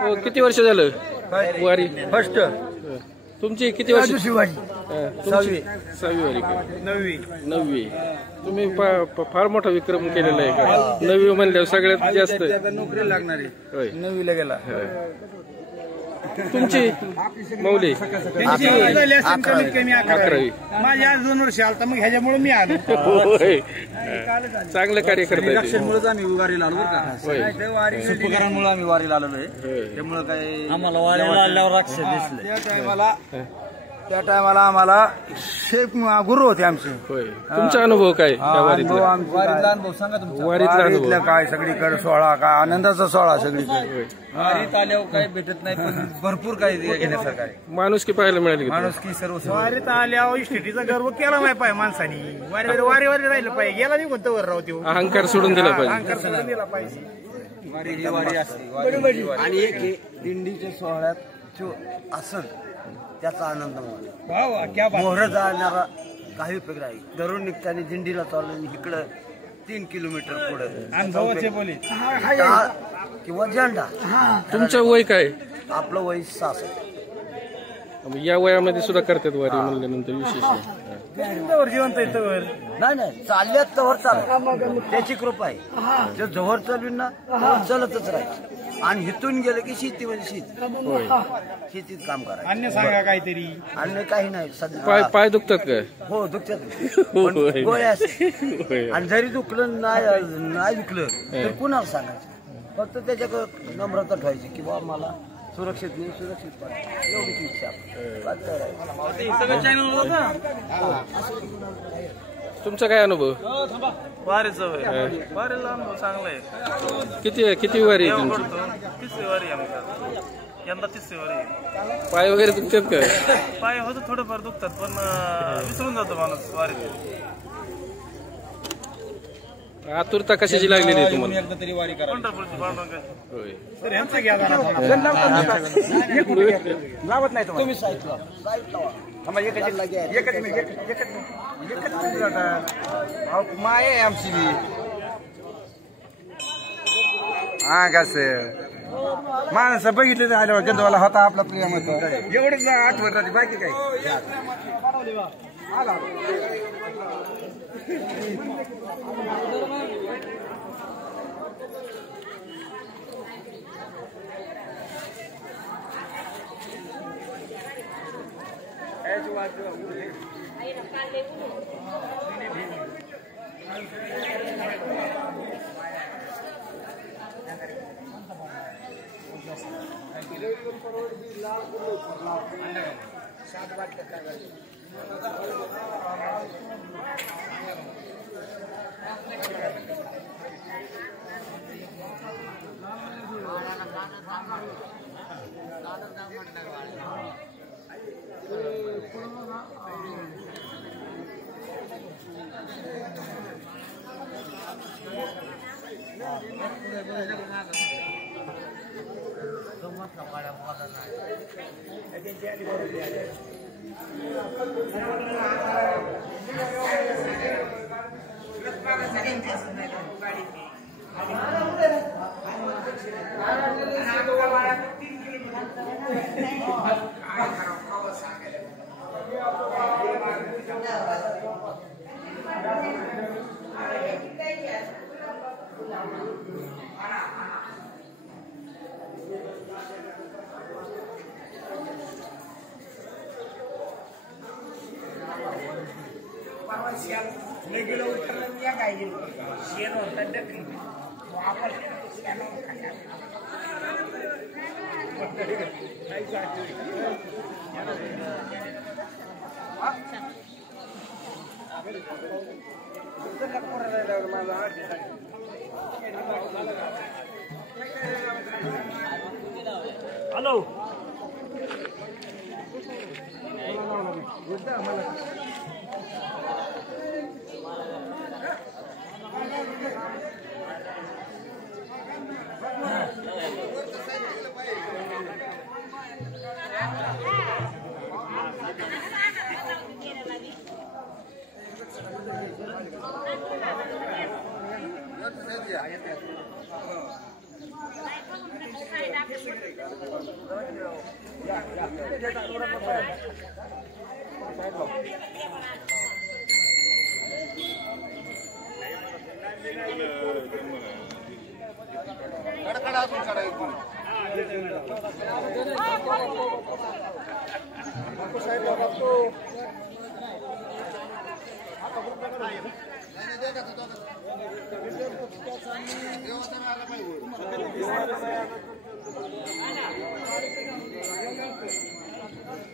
हो, किती वर्ष झालं वारी? फर्स्ट. तुमची किती वर्ष? शिवाजी. तुमची 6वी वारी का? 9वी. तुम्ही फार मोठा विक्रम केलेला आहे का? 9वी म्हणल्यावर सगळ्यात जास्त नोकरी लागणार आहे. 9वीला गेला. तुमची मौली? 11वी. माझी आज 2 वर्ष आलता, मग ह्याच्यामुळे मी आलो. चांगलं कार्य करताय. लक्षामुळेच आम्ही वारीला आलो बरं का. सुपकरांमुळे आम्ही वारीला आलेलो आहे. त्यामुळे काही आम्हाला वारीला आल्यावर राक्ष दिसले. त्या टायमाला आम्हाला शेख गुरु होते आमचे. तुमचा अनुभव काय वारीतला? अनुभव सांगा तुमचा. वारीतला काय सगळीकडे सोहळा, काय आनंदाचा सोहळा सगळीकडे. वारीत आल्यावर काही भेटत नाही, पण भरपूर काही घेण्यासारखं आहे. माणुसकी पाहायला मिळाली. माणुसकी सर्व. वारीत आल्यावर इष्टीचा गर्व केला नाही पाहिजे माणसानी. वारी राहिलं पाहिजे. गेला नाही कोणतं वर राहतो. अहंकार सोडून दिला पाहिजे. अहंकार सोडून दिला पाहिजे. वारी ही वारी असते. आणि एक दिंडीच्या सोहळ्यात जो असं त्याचा आनंद मोहर जाणारा काही उपयोग नाही. दररोज निघताना दिंडीला चालून इकडं 3 किलोमीटर पुढे किंवा झेंडा. तुमचं वय काय? आपलं वय 66. या वयामध्ये सुद्धा करतात वारी म्हणल्यानंतर विशेष जिवंत नाही चालल्यात तवर चाल. त्याची कृपा आहे. जो जवळ चालून ना चालतच राहील. आणि इथून गेलं की शेतीमध्ये शेतीत काम करायचं. अन्य सांगा काहीतरी. अन्य काही नाही. पाय दुखतात काय? हो दुखतात. गोळ्या असते. आणि जरी दुखलं नाही दुखलं तर कुणाला सांगायचं. फक्त त्याच्याकडे नम्रता ठेवायची की बाबा मला सुरक्षित नाही, सुरक्षित एवढीच इच्छा. तुमचा काय अनुभव? वारीचा वारीला अनुभव चांगला आहे. किती वारी आहे तुमची? 30वी वारी आमच्या. यंदा 30वी वारी. पाय वगैरे दुखतात का? पाय होतं थोडंफार दुखतात, पण विसरून जातो माणूस वारीत. आतुरता कशाची लागलेली आहे तुम्हाला? एकदा तरी वारी करा. पंढरपूरची पांडुरंग. लावत नाही तुम्ही साईट माय आहे आमची. हा कसं माणसं बघितले तर आल्यावर गंधवाला होता आपला प्रियम होता. एवढंच आठवण राहते, बाकी काय. हॅलो.